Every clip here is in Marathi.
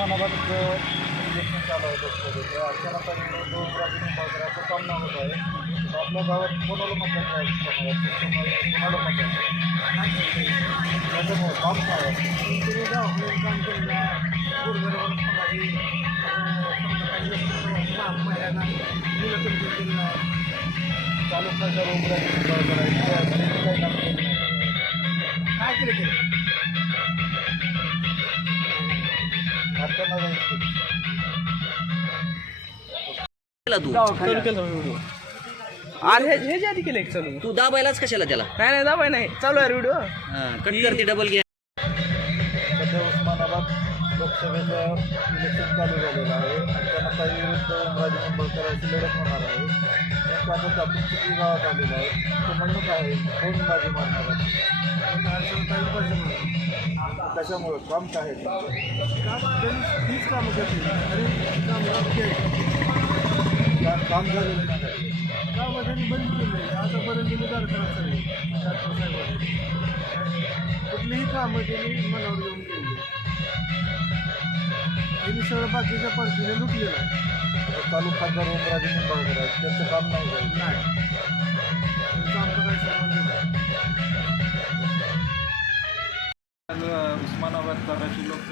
गावामध्ये त्या अर्चनाताई डोंगराजी निंबाळकरांचा सामना होत आहे तर आपल्या गावात कोणाला मतदान करायचं कोणाला मतदान त्याच्यामुळे काम काय आहे तुम्ही दवाखान्यात काम केलेल्या गोरगरिबाला समाधी केला तू चालू केलं व्हिडिओ अरे हे हे जे आधी केलं एक चालू. तू दाबायलाच कशाला त्याला? नाही नाही दाबाय नाही. चालू आहे व्हिडिओ कट करते डबल घे सध्या उस्मानाबाद लोकसभेचं इलेक्शन चालू झालेलं आहे. अर्चनाताई विरुद्ध राजे निंबाळकरांची लढत होणार आहे. नेमकं आता त्यातून किती गावात आलेलं आहे. तुमचं म्हणणं काय आहे? कोण बाजी मारणार आहे? कशामुळे काम काय आहे? हीच कामं करते आणि काम का- काम झालेलं नाही. कामं त्यांनी बंद केली. आतापर्यंत मी कारखाना सगळे साहेबांनी. कुठलीही कामं त्यांनी मनावर घेऊन केली. त्यांनी सगळं बाकीच्या पार्टीने लुटलेलं आहे. चालू खासदार ओमराजे निंबाळकर आहेत. त्यांचं काम नाही झालं. नाही.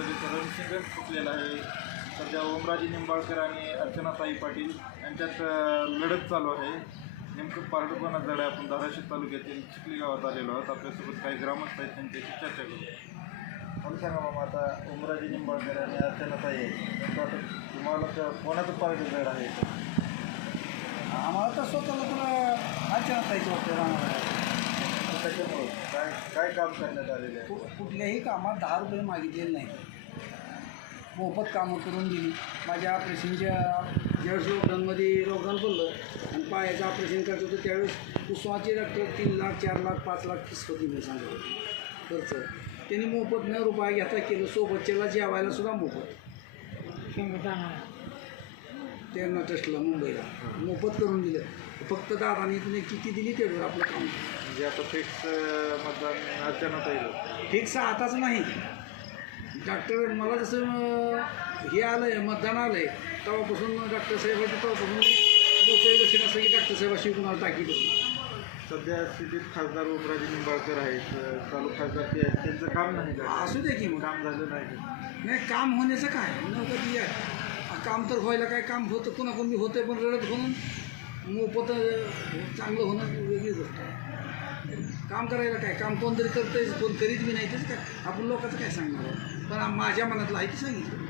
धाराशिव लोकसभेचं रणशिंगच फुटलेलं आहे. सध्या ओमराजे निंबाळकर आणि अर्चनाताई पाटील यांच्यात लढत चालू आहे. नेमकं पारडोपणा जड आहे? आपण धाराशिव तालुक्यातील चिखली गावात आलेलो आहोत. आपल्यासोबत काही ग्रामस्थ आहेत त्यांच्याशी चर्चा करू. मला सांगा मामा आता ओमराजे निंबाळकर आणि अर्चनाताई आहे आता तुम्हाला कोणाचं पारड जड आहे? आम्हाला तर स्वतःला तुला जायचं होतं रामाला. त्याच्यामुळं काय काय काम करण्यात आलेलं आहे? कुठल्याही कामात दहा रुपये मागितलेले नाही मोफत कामं करून दिली. माझ्या ऑपरेशनच्या ज्यावेळेस लॉकडाऊनमध्ये लॉकडाऊन पडलं आणि पायाचं ऑपरेशन करत होतं त्यावेळेस उस्माचे डॉक्टर तीन लाख चार लाख पाच लाख फीस होती मी सांगत खर्च. त्यांनी मोफत न रुपया घेता केलं सोबतच्याला जेवायला सुद्धा मोफत. त्यांना ट्रस्टला मुंबईला मोफत करून दिलं. फक्त दादाने तुम्ही किती दिली तेवढं आपलं काम. म्हणजे आता फिक्स मतदान अर्चनाताई फिक्स आताच नाही. डॉक्टर मला जसं हे आलं आहे मतदान आलं आहे तेव्हापासून डॉक्टर साहेबांचं तेव्हापासून डोकं लक्षण असं की डॉक्टर साहेबाशी कुणाला टाकीत सध्या स्थितीत खासदार ओमराजे निंबाळकर आहेत चालू खासदार ते आहेत त्यांचं काम नाही झालं. असू दे की मग. काम झालं नाही. नाही काम होण्याचं काय? नव्हतं की आहे. काम तर व्हायला काय काम होतं कोणाकोणी होतं पण रडत म्हणून मोफत चांगलं होणं वेगळी गोष्ट आहे. काम करायला काय? काम कोणतरी करतंय कोण करीत बी नाही तेच काय? आपण लोकांचं काय सांगणार पण माझ्या मनातलं आहे ते सांगितलं.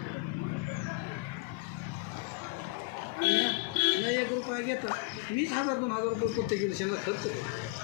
आणि न- एक रुपया घेता मीच हजार दोन हजार रुपये प्रत्येक वर्षाला खर्च करतो.